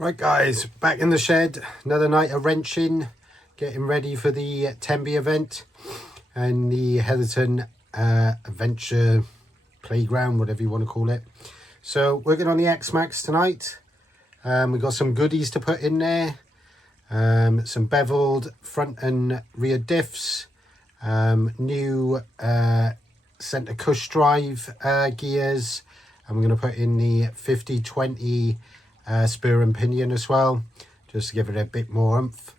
Right guys, back in the shed, another night of wrenching, getting ready for the Tenby event and the Heatherton Adventure Playground, whatever you want to call it. So working on the XMaxx tonight. We've got some goodies to put in there, some beveled front and rear diffs, new centre cush drive gears, and we're going to put in the 50/20 spur and pinion as well, just to give it a bit more oomph.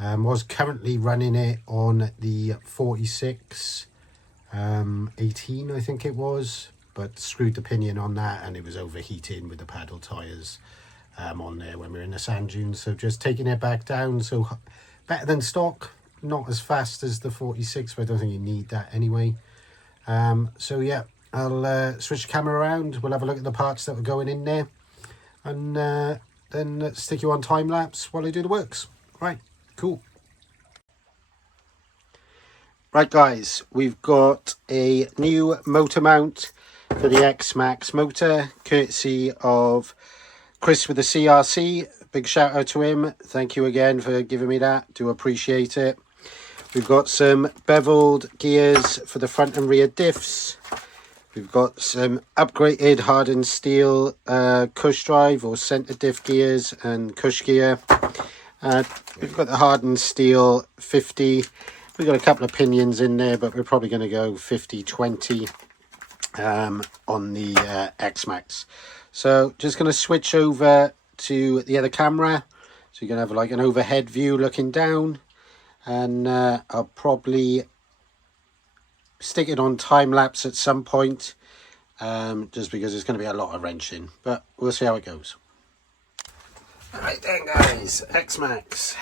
Was currently running it on the 46 18 I think it was, but screwed the pinion on that and it was overheating with the paddle tyres on there when we were in the sand dunes. So just taking it back down, so better than stock, not as fast as the 46, but I don't think you need that anyway. So yeah, I'll switch the camera around, we'll have a look at the parts that were going in there, and then stick you on time lapse while I do the works. Right, cool. Right guys, we've got a new motor mount for the XMaxx motor, courtesy of Chris with the CRC. Big shout out to him. Thank you again for giving me that. Do appreciate it. We've got some beveled gears for the front and rear diffs. We've got some upgraded hardened steel cush drive or centre diff gears and cush gear. We've got the hardened steel 50. We've got a couple of pinions in there, but we're probably going to go 50/20 on the XMaxx. So just going to switch over to the other camera. So you're going to have like an overhead view looking down. And I'll probably stick it on time lapse at some point, just because it's going to be a lot of wrenching, but we'll see how it goes. Alright then guys, XMaxx.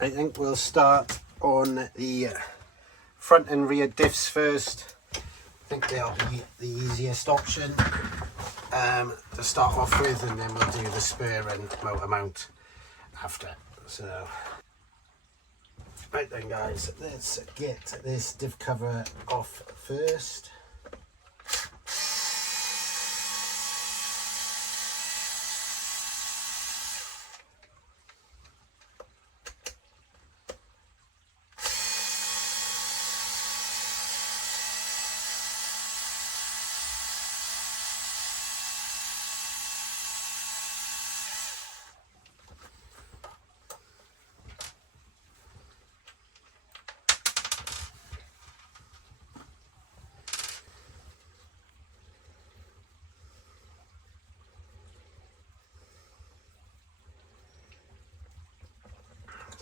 I think we'll start on the front and rear diffs first. I think they'll be the easiest option to start off with, and then we'll do the spur and motor mount after. So, right then guys, let's get this diff cover off first.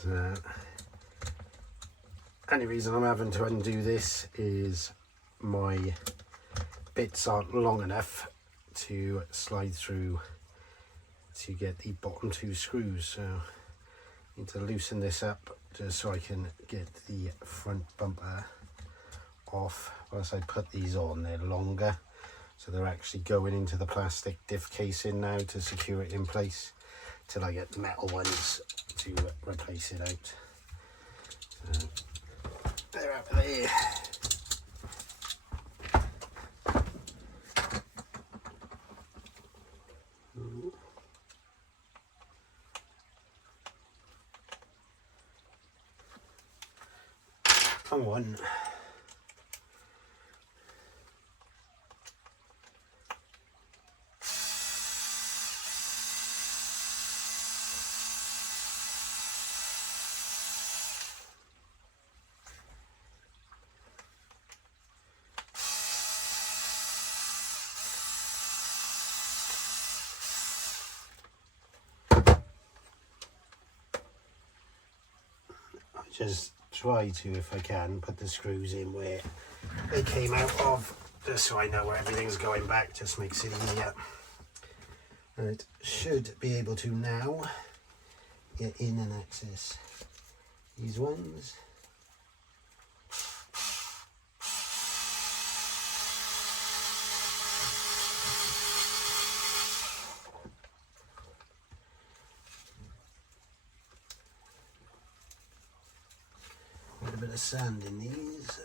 So, only reason I'm having to undo this is my bits aren't long enough to slide through to get the bottom two screws, so I need to loosen this up just so I can get the front bumper off. Once I put these on, they're longer, so they're actually going into the plastic diff casing now to secure it in place till I get the metal ones to replace it out. So they're out there. Come on. Just try to, if I can, put the screws in where they came out of, just so I know where everything's going back. Just makes it easier. And it should be able to now get in and access these ones. of sand in these.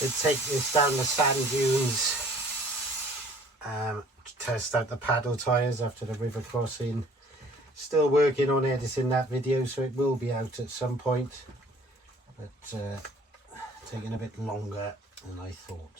Did take this down the sand dunes to test out the paddle tyres after the river crossing. Still working on editing that video, so it will be out at some point, but taking a bit longer than I thought.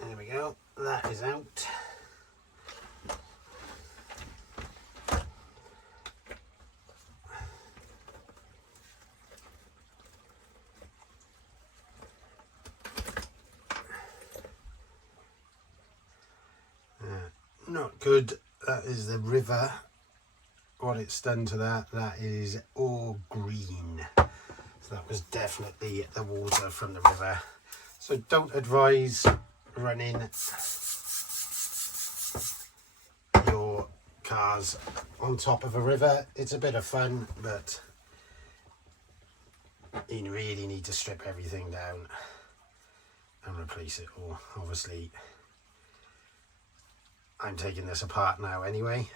There we go, that is out. Not good. That is the river. What it's done to that, that is all green. So that was definitely the water from the river. So don't advise running your cars on top of a river. It's a bit of fun, but you really need to strip everything down and replace it all. Obviously, I'm taking this apart now anyway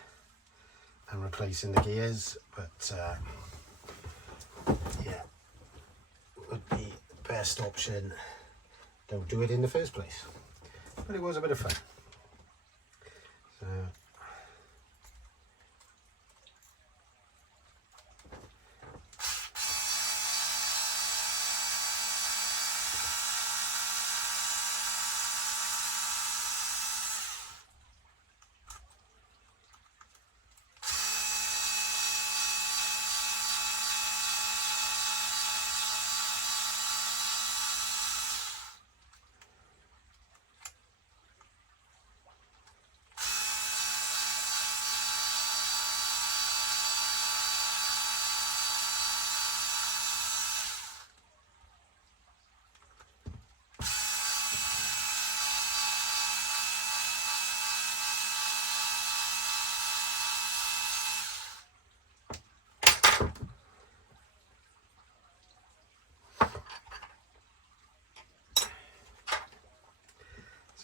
and replacing the gears, but yeah, would be the best option. Don't do it in the first place. But it was a bit of fun. So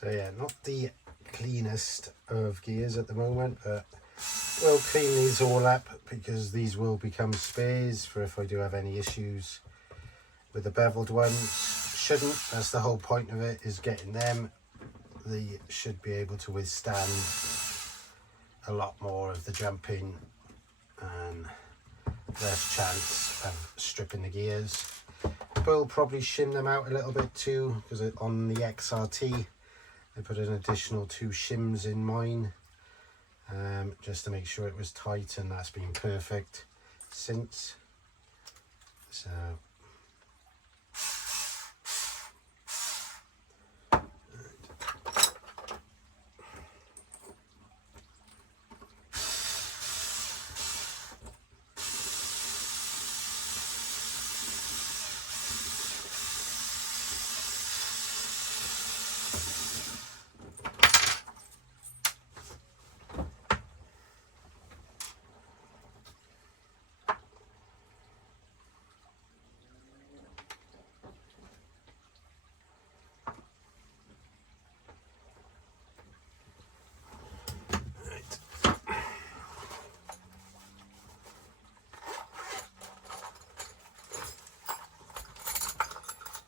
So yeah, not the cleanest of gears at the moment, but we'll clean these all up because these will become spares for if I do have any issues with the beveled ones. Shouldn't, that's the whole point of it, is getting them. They should be able to withstand a lot more of the jumping and less chance of stripping the gears. We'll probably shim them out a little bit too, because on the XRT I put an additional 2 shims in mine, just to make sure it was tight, and that's been perfect since. So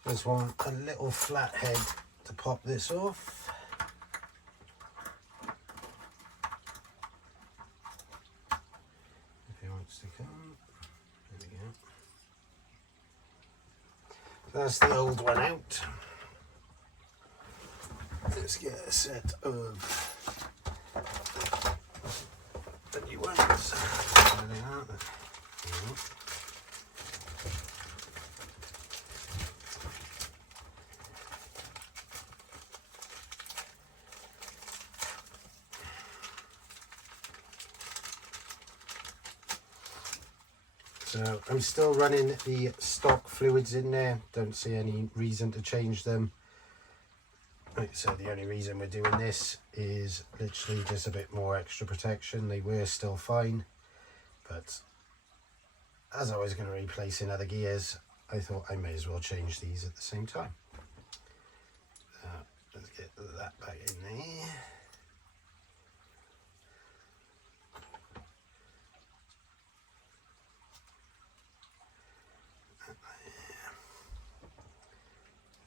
just want a little flat head to pop this off. If he wants to come, there we go. That's the old one out. Let's get a set of the new ones. There they are. So I'm still running the stock fluids in there, don't see any reason to change them. Right, so the only reason we're doing this is literally just a bit more extra protection. They were still fine, but as I was going to replace in other gears, I thought I may as well change these at the same time. Let's get that back in there.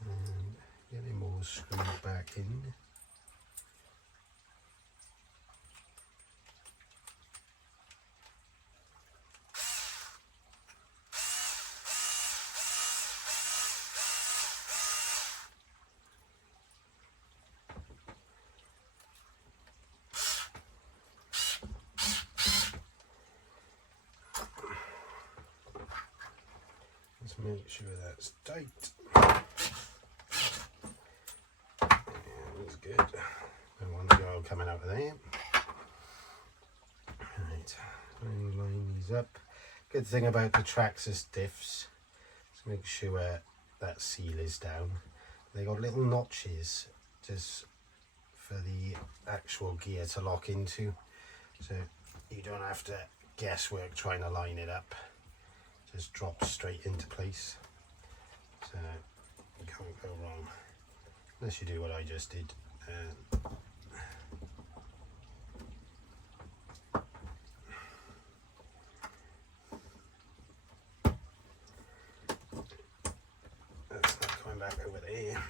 And get them all screwed back in. Let's make sure that's tight. That's good. Don't want the oil coming out of there. Right, line these up. Good thing about the Traxxas diffs, let's make sure that seal is down. They got little notches just for the actual gear to lock into, so you don't have to guesswork trying to line it up. Just drops straight into place, so you can't go wrong unless you do what I just did. That's not coming back over there.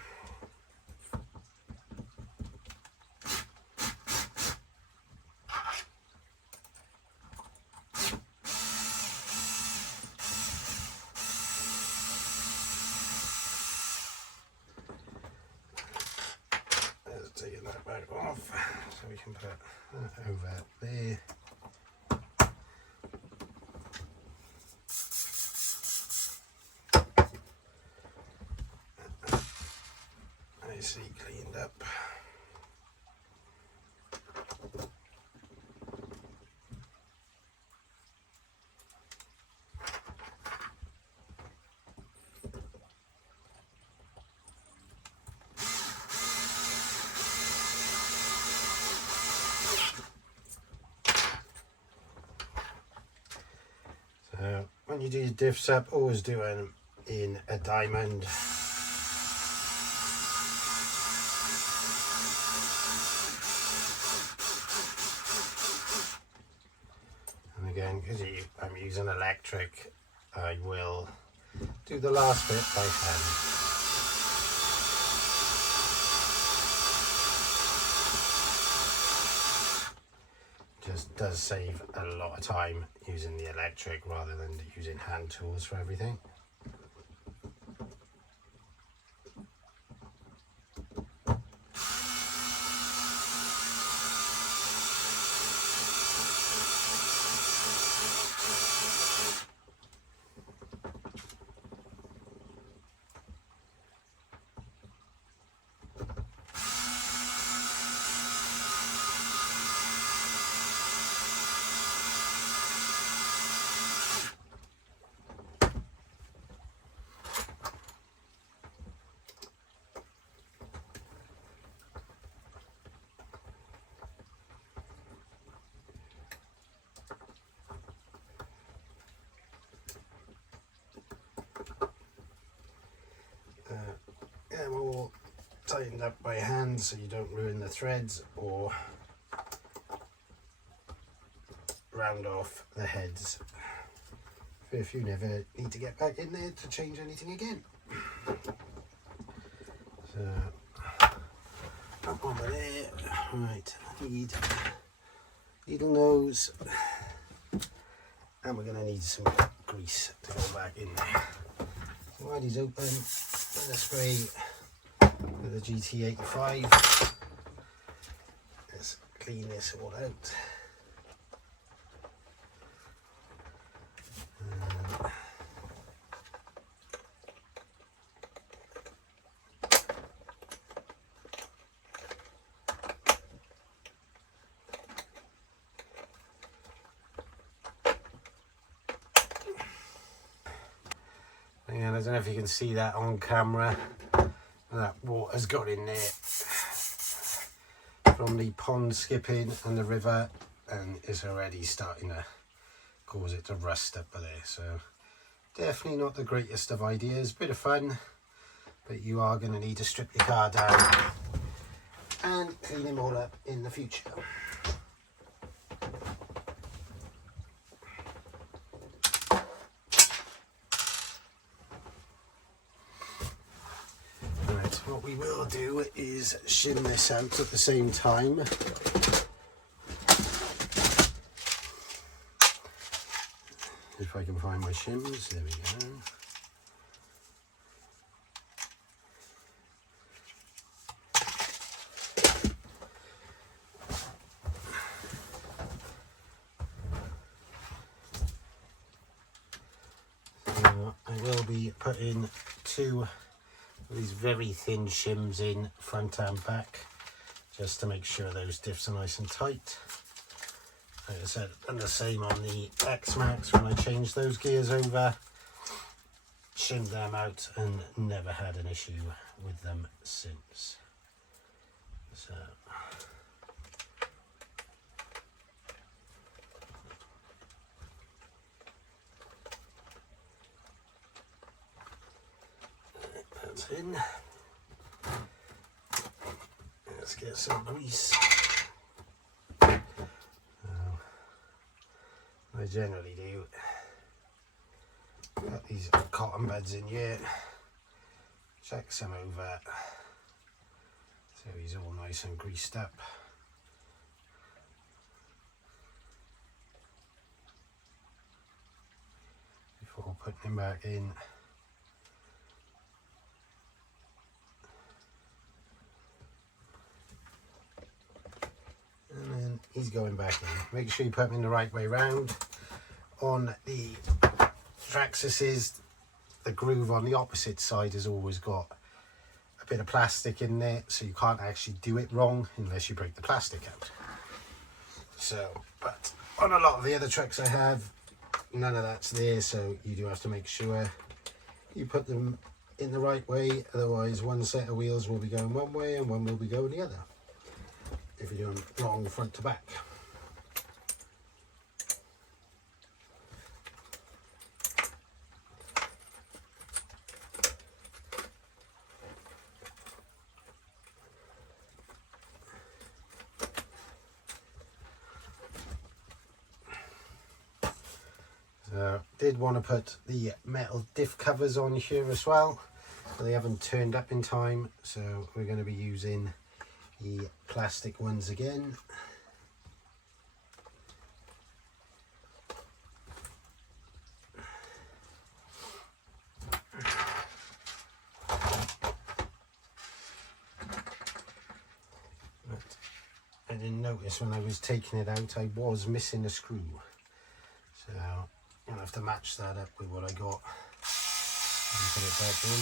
Taking that back off so we can put that over there. Nicely cleaned up. When you do your diffs up, always do them in a diamond. And again, because I'm using electric, I will do the last bit by hand. Does save a lot of time using the electric rather than using hand tools for everything. Yeah, we're all tightened up by hand so you don't ruin the threads or round off the heads if you never need to get back in there to change anything again. So up over there, right, need needle nose, and we're going to need some grease to go back in there. So while he's open, let us spray with the GT85. Let's clean this all out. I don't know if you can see that on camera. That water's got in there from the pond skipping and the river, and it's already starting to cause it to rust up there. So definitely not the greatest of ideas. Bit of fun, but you are going to need to strip your car down and clean them all up in the future. Right, what we will do is shim this out at the same time. If I can find my shims, there we go. I will be putting 2 of these very thin shims in front and back, just to make sure those diffs are nice and tight. Like I said, and the same on the XMaxx when I changed those gears over. Shimmed them out and never had an issue with them since. So that's in. Let's get some grease. I generally do got these cotton buds in here, check some over so he's all nice and greased up. Before putting him back in. And then he's going back in. Make sure you put him in the right way round. On the Traxxas, the groove on the opposite side has always got a bit of plastic in there, so you can't actually do it wrong unless you break the plastic out. So, but on a lot of the other trucks I have, none of that's there, so you do have to make sure you put them in the right way, otherwise one set of wheels will be going one way and one will be going the other if you're doing wrong front to back. So did want to put the metal diff covers on here as well, but they haven't turned up in time, so we're going to be using the plastic ones again. But I didn't notice when I was taking it out I was missing a screw, so I'll have to match that up with what I got and put it back in.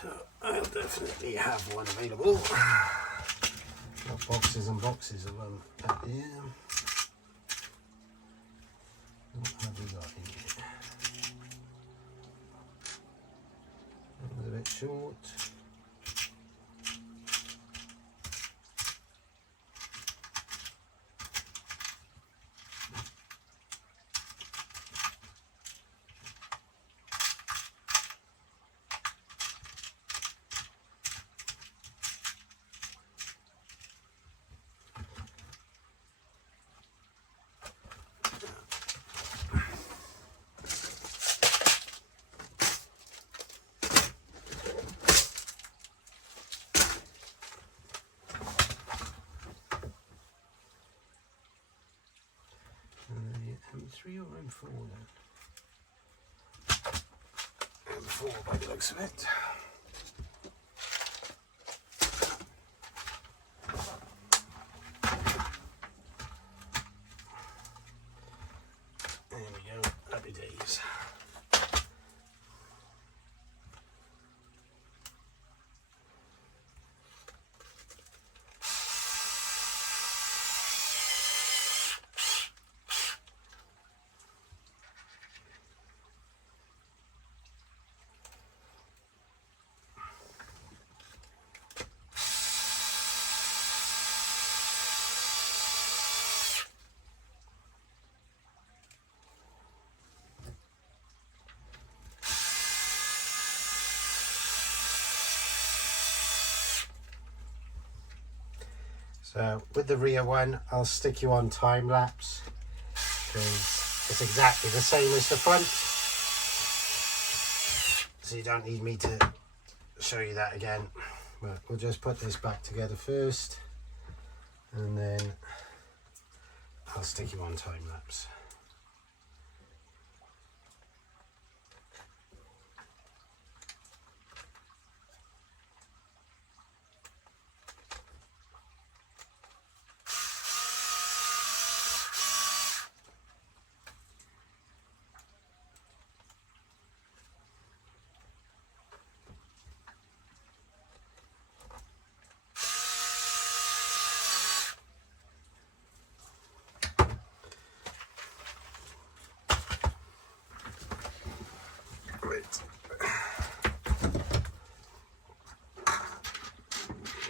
So I'll definitely have one available. Got boxes and boxes of them up here. What have we got in here? That was a bit short. M3 or M4 then? M4 by the looks of it. There we go, happy days. So with the rear one, I'll stick you on time lapse because it's exactly the same as the front. So you don't need me to show you that again. But we'll just put this back together first and then I'll stick you on time lapse.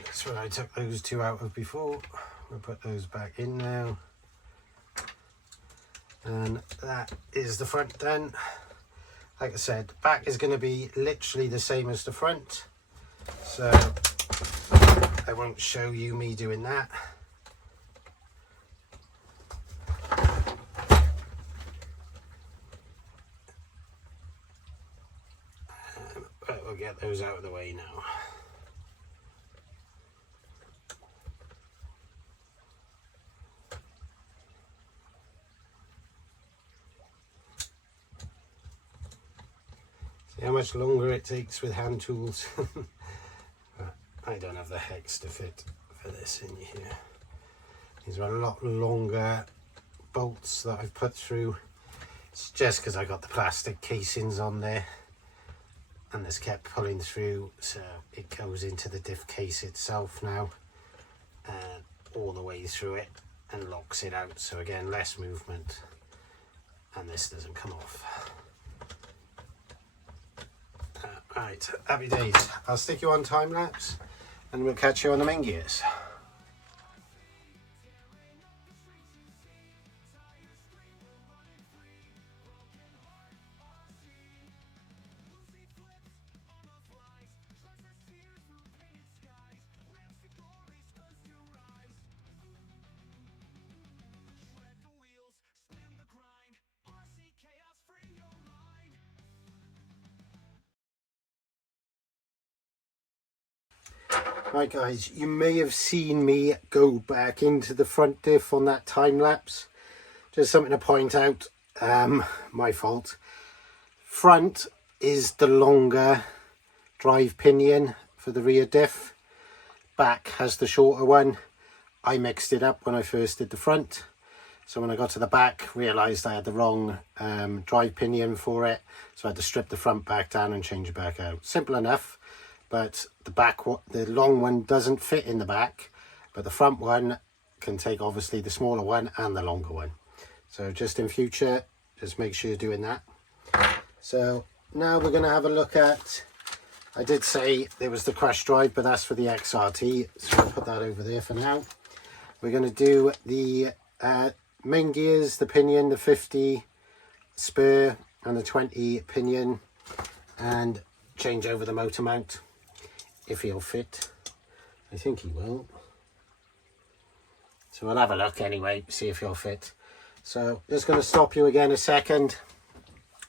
That's what I took those two out of before. We'll put those back in now. And that is the front done. Like I said, the back is going to be literally the same as the front. So I won't show you me doing that. But we'll get those out of the way now. See how much longer it takes with hand tools. But I don't have the hex to fit for this in here. These are a lot longer bolts that I've put through. It's just because I got the plastic casings on there and this kept pulling through, so it goes into the diff case itself now and all the way through it and locks it out. So again, less movement and this doesn't come off. Right, happy days. I'll stick you on time lapse and we'll catch you on the main gears. Right guys, you may have seen me go back into the front diff on that time lapse. Just something to point out, my fault. Front is the longer drive pinion for the rear diff. Back has the shorter one. I mixed it up when I first did the front. So when I got to the back, realised I had the wrong drive pinion for it. So I had to strip the front back down and change it back out. Simple enough. But the long one doesn't fit in the back, but the front one can take obviously the smaller one and the longer one. So just in future, just make sure you're doing that. So now we're going to have a look at, I did say there was the crash drive, but that's for the XRT. So I'll put that over there for now. We're going to do the main gears, the pinion, the 50 spur and the 20 pinion, and change over the motor mount. If he'll fit. I think he will. So we'll have a look anyway, see if he'll fit. So just going to stop you again a second.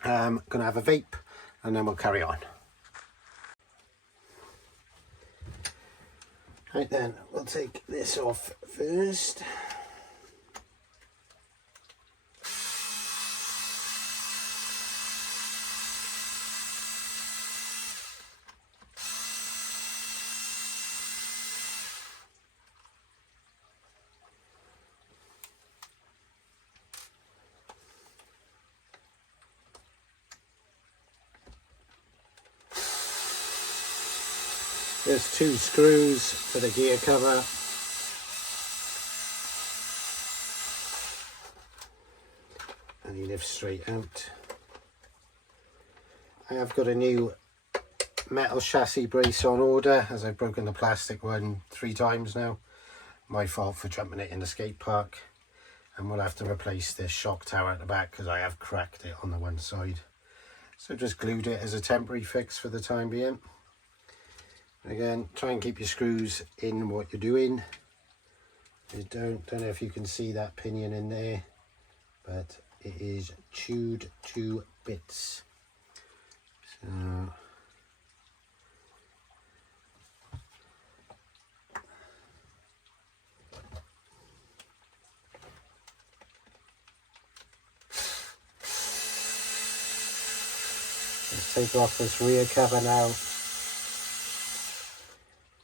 Going to have a vape and then we'll carry on. Right then, we'll take this off first. There's 2 screws for the gear cover. And he lifts straight out. I have got a new metal chassis brace on order, as I've broken the plastic one 3 times now. My fault for jumping it in the skate park. And we'll have to replace this shock tower at the back because I have cracked it on the one side. So just glued it as a temporary fix for the time being. Again, try and keep your screws in what you're doing. I don't know if you can see that pinion in there, but it is chewed to bits. So let's take off this rear cover now,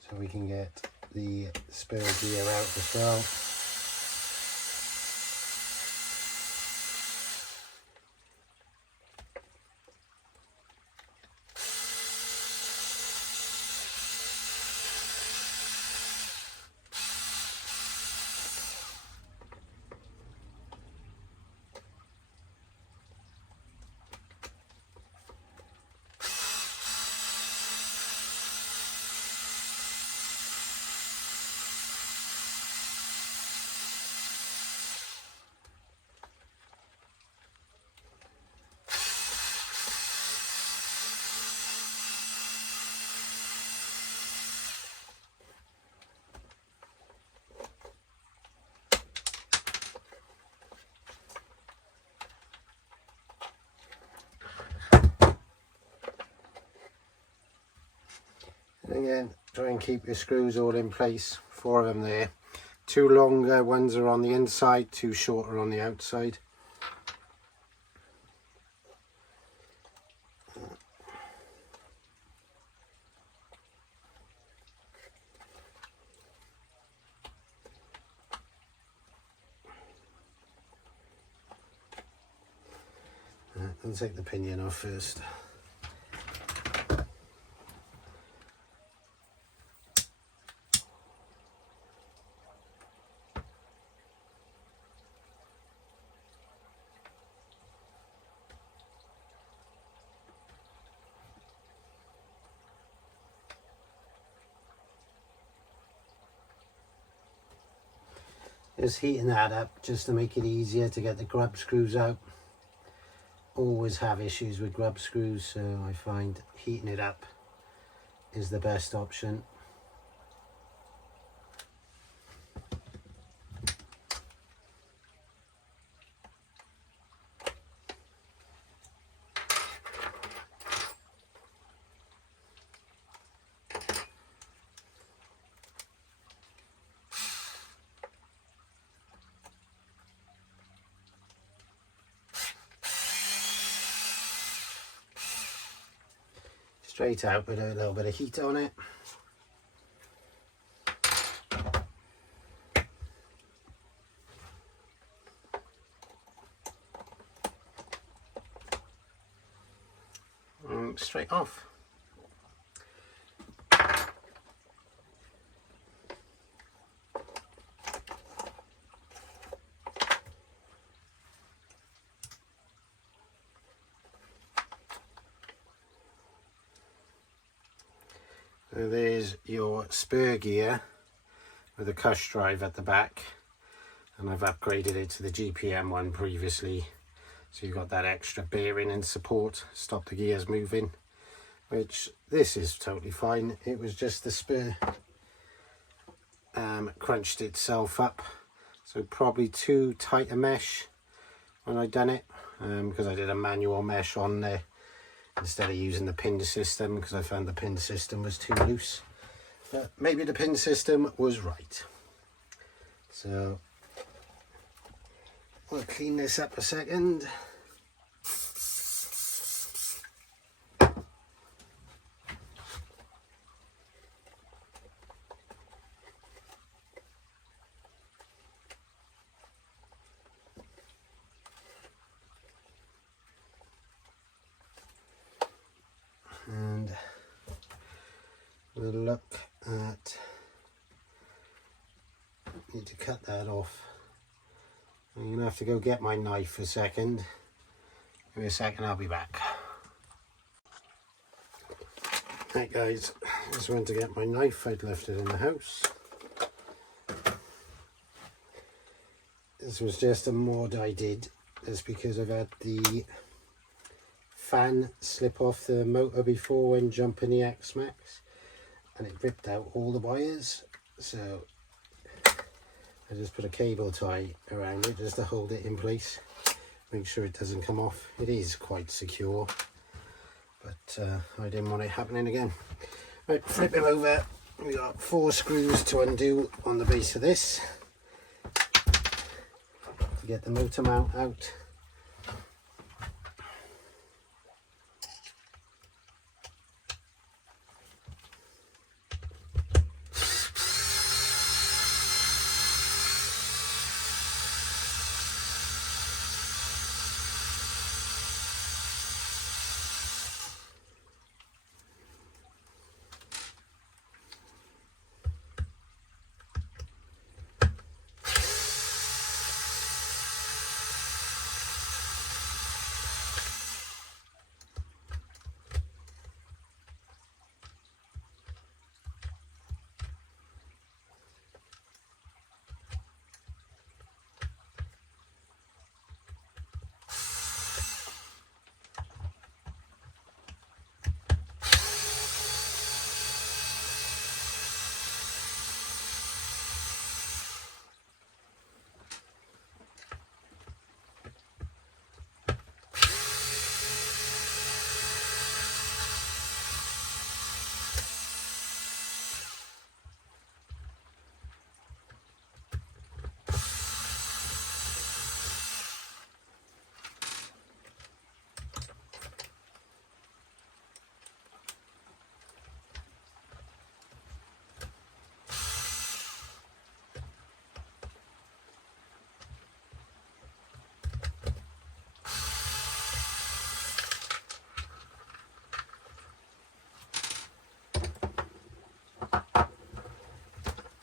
so we can get the spur gear out as well. And again, try and keep your screws all in place, 4 of them there. 2 longer ones are on the inside, 2 shorter on the outside. I'll take the pinion off first. Just heating that up just to make it easier to get the grub screws out. Always have issues with grub screws, so I find heating it up is the best option. Straight out with a little bit of heat on it. And straight off. So there's your spur gear with a cush drive at the back, and I've upgraded it to the GPM one previously, so you've got that extra bearing and support, stop the gears moving, which this is totally fine. It was just the spur crunched itself up, so probably too tight a mesh when I done it, because I did a manual mesh on there instead of using the pin system, because I found the pin system was too loose. But maybe the pin system was right. So we'll clean this up a second. And we'll look at, need to cut that off. I'm gonna have to go get my knife a second. Give me a second, I'll be back. Right guys, just went to get my knife. I'd left it in the house. This was just a mod I did. That's because I've had the fan slip off the motor before when jumping the X-Maxx, and it ripped out all the wires, so I just put a cable tie around it just to hold it in place, make sure it doesn't come off. It is quite secure, but I didn't want it happening again. Right, flip him over. We got 4 screws to undo on the base of this to get the motor mount out.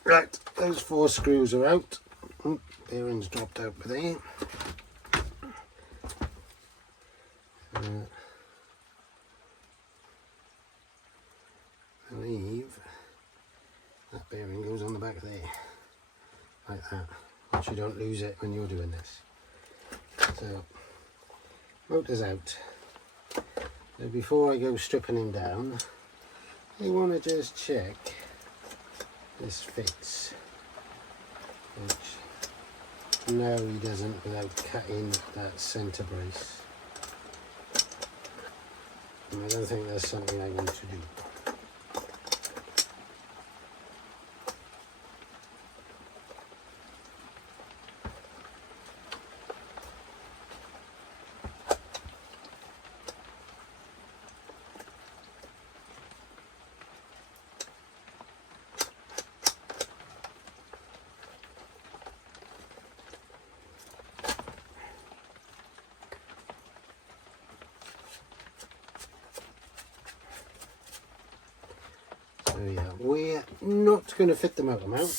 Right, those 4 screws are out. Oh, bearings dropped out there. I believe that bearing goes on the back there, like that, which you don't lose it when you're doing this. So, motor's out. So before I go stripping him down, I want to just check this fits, which no, he doesn't without cutting that centre brace, and I don't think that's something I want to do. So yeah, we're not going to fit the motor mount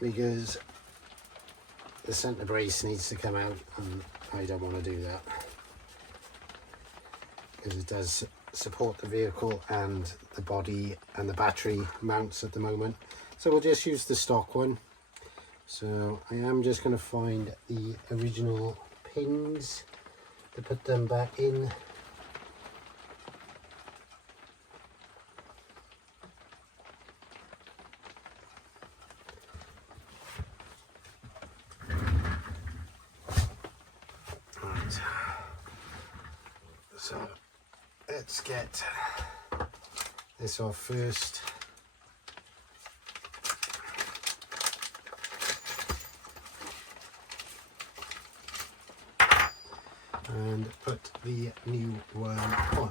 because the centre brace needs to come out, and I don't want to do that because it does support the vehicle and the body and the battery mounts at the moment. So we'll just use the stock one. So I am just going to find the original pins to put them back in. So let's get this off first. And put the new one on.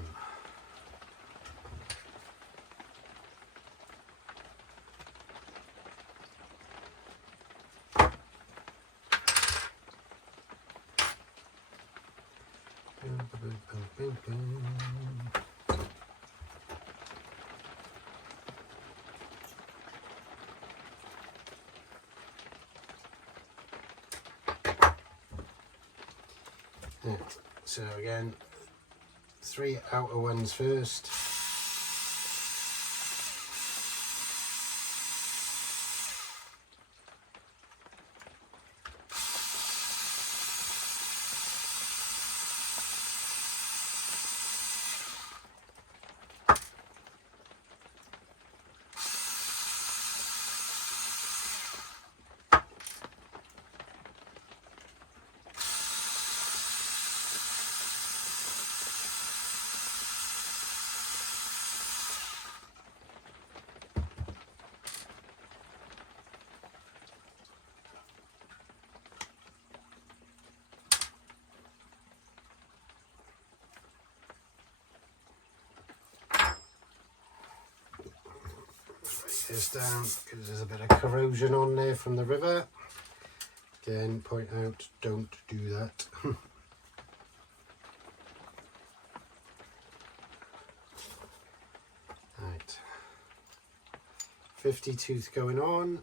So again, 3 outer ones first. this down because there's a bit of corrosion on there from the river. Again, point out, don't do that. Right, 50 tooth going on.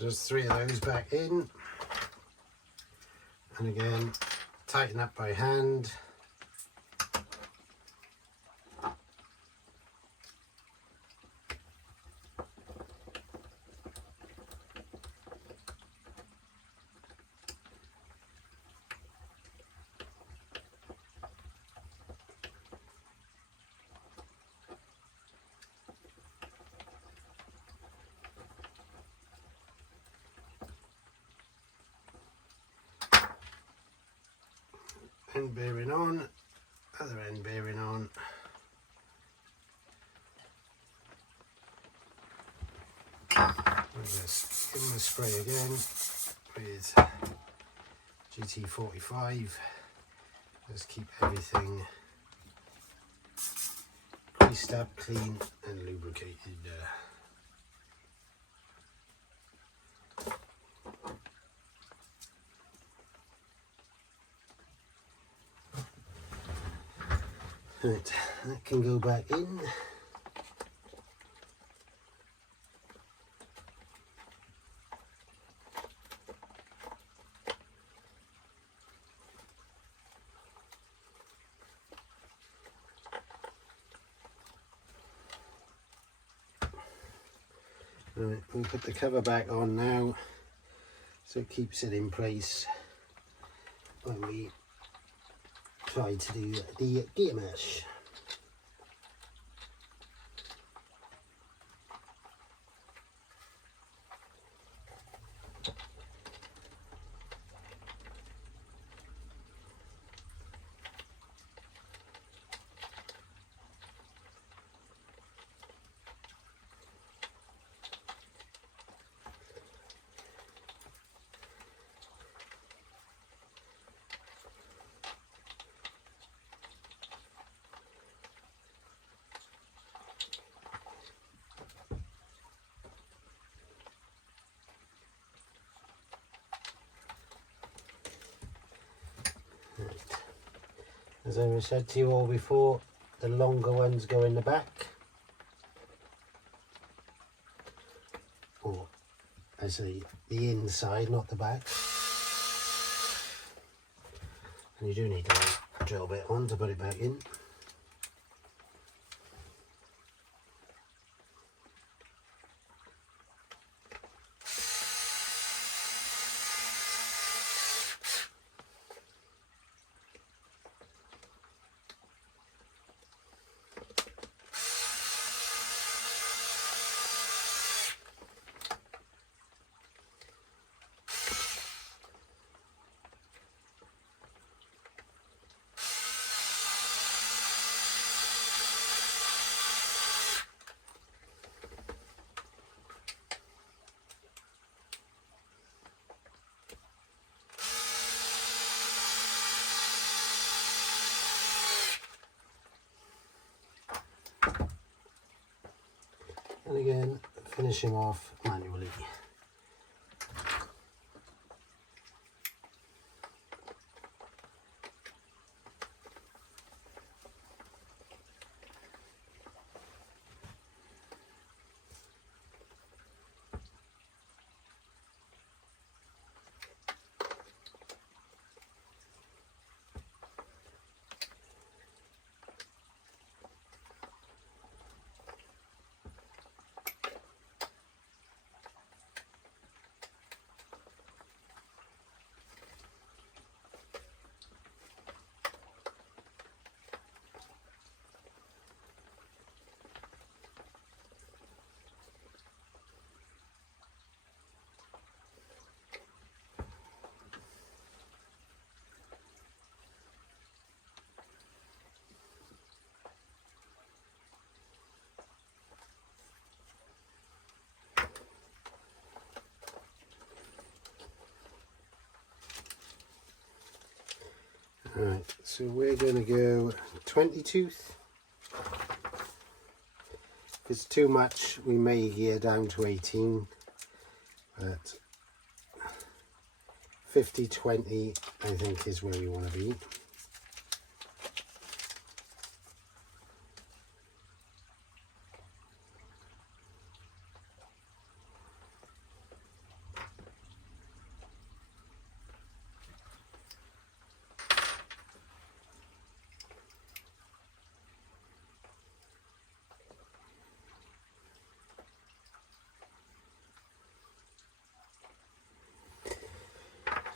Just 3 of those back in, and again tighten up by hand. End bearing on, other end bearing on. Just give them a spray again with GT45. Just keep everything greased up, clean and lubricated. Right, that can go back in. Right, we'll put the cover back on now so it keeps it in place when we try to do the gear mesh. As I said to you all before, the longer ones go in the back, or I say the inside, not the back. And you do need a drill bit on to put it back in. And again, finishing off manually. Right, so we're going to go 20 tooth. If it's too much, we may gear down to 18, but 50-20 I think is where we want to be.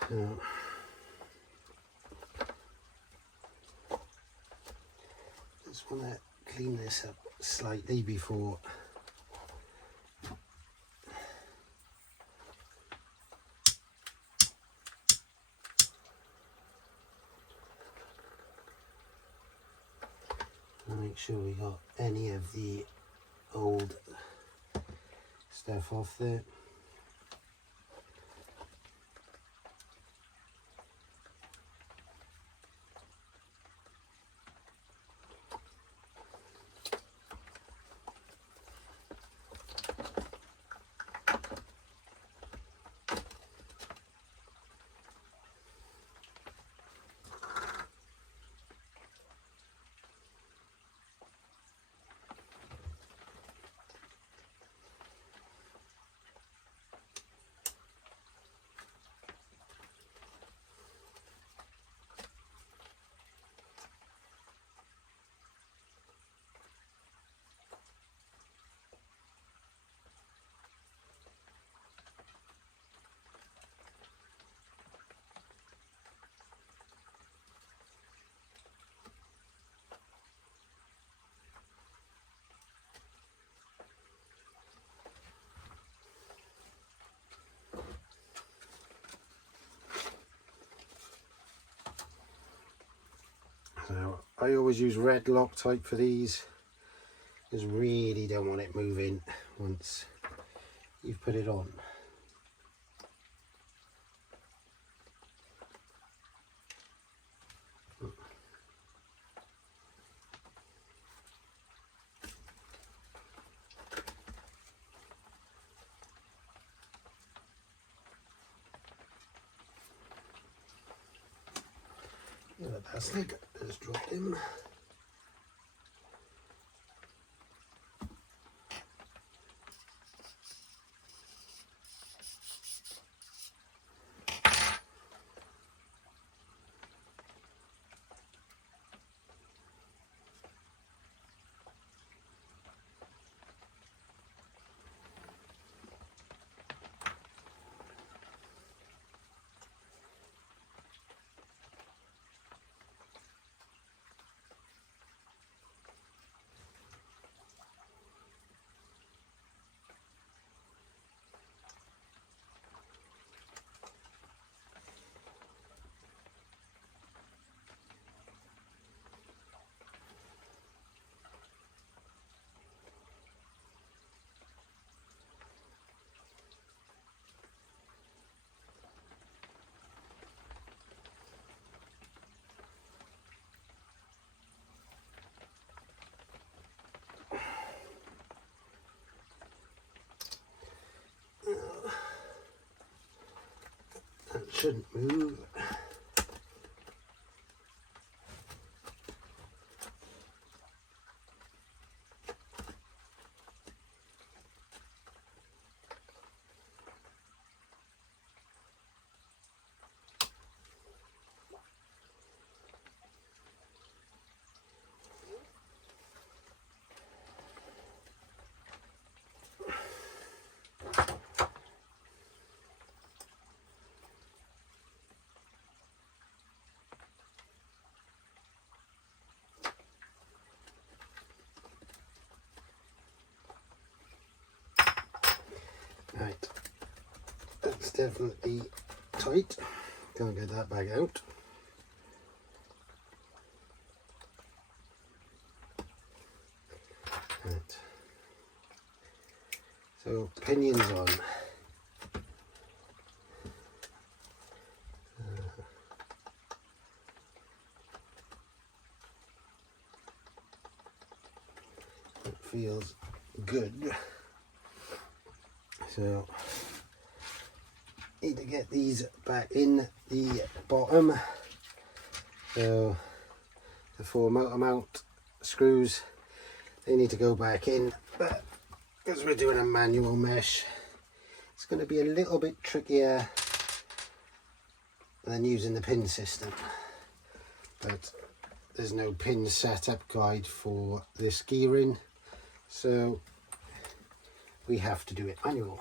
So, just want to clean this up slightly before make sure we got any of the old stuff off there. So I always use red Loctite for these, because really don't want it moving once you've put it on. The plastic, just drop him. That shouldn't move. Right, that's definitely tight. Can't get that back out. Right, so pinions on. feels good. So need to get these back in the bottom. So the 4 motor mount screws, they need to go back in, but because we're doing a manual mesh, it's going to be a little bit trickier than using the pin system. But there's no pin setup guide for this gearing, so we have to do it manual.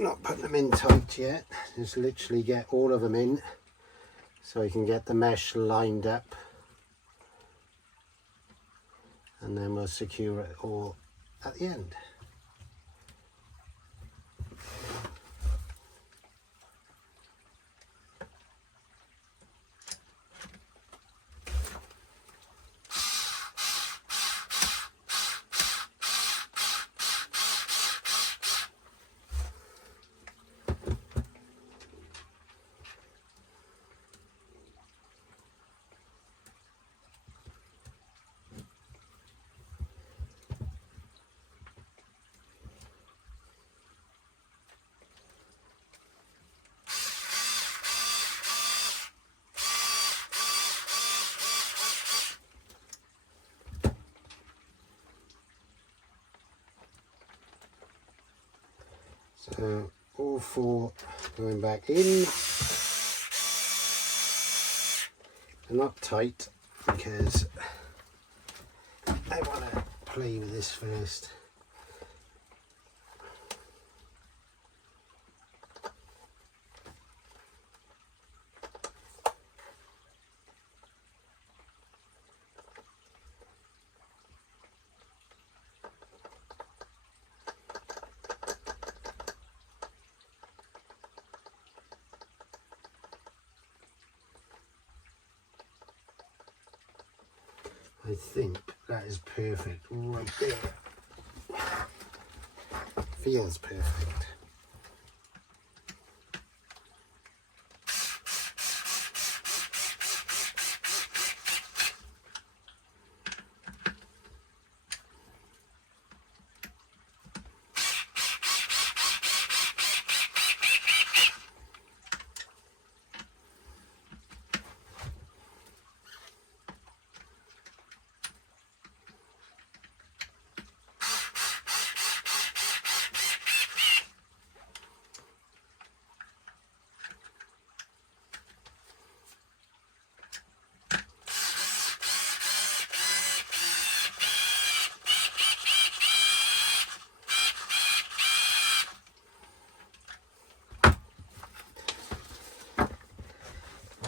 Not putting them in tight yet, just literally get all of them in so I can get the mesh lined up, and then we'll secure it all at the end. So all 4 going back in. They're not tight because I want to play with this first. I think that is perfect right there. Feels perfect.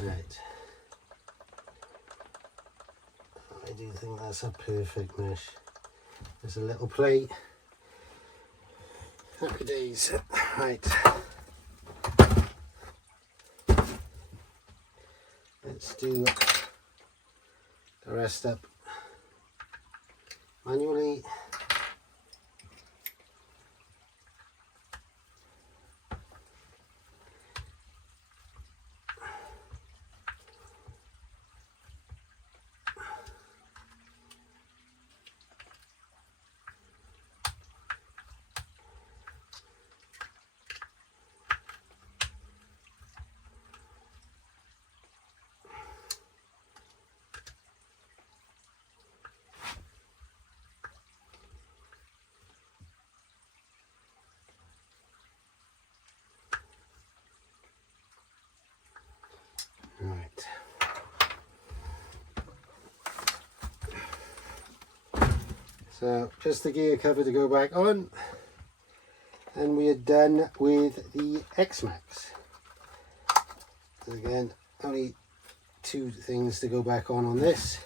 Right, I do think that's a perfect mesh. There's a little plate. Happy days. Right, let's do the rest up manually. Right. So just the gear cover to go back on, and we are done with the X-Maxx. So again, only 2 things to go back on this.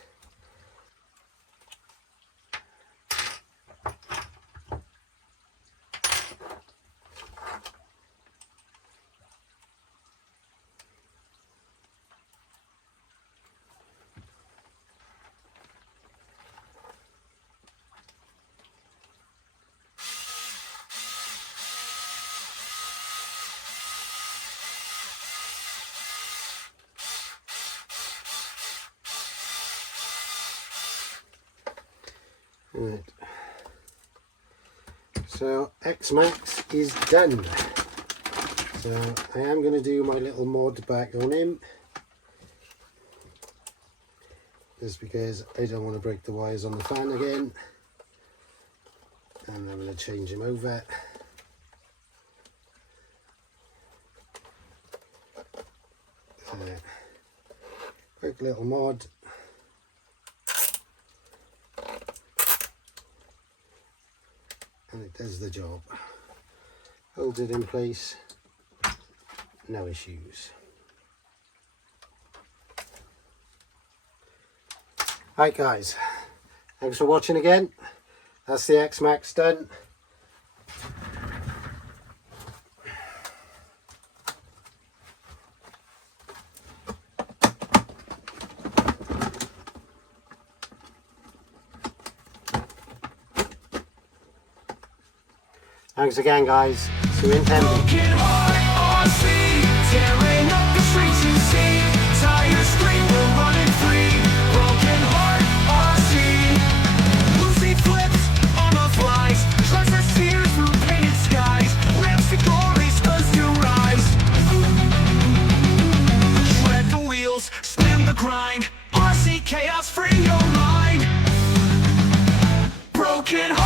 Right. So XMaxx is done. So I am going to do my little mod back on him, just because I don't want to break the wires on the fan again, and I'm going to change him over. So, quick little mod. And it does the job. Holds it in place, no issues. Right guys, thanks for watching again. That's the XMaxx done. Thanks again guys, see you in Tempe. Broken heart RC, tearing up the streets you see. Tires scream, we're running free. Broken heart RC, Lucy flips on the flies. Traxxas tears through painted skies. Ramps to glories as you rise. Shred the wheels, spin the grind. RC chaos, free your mind. Broken heart.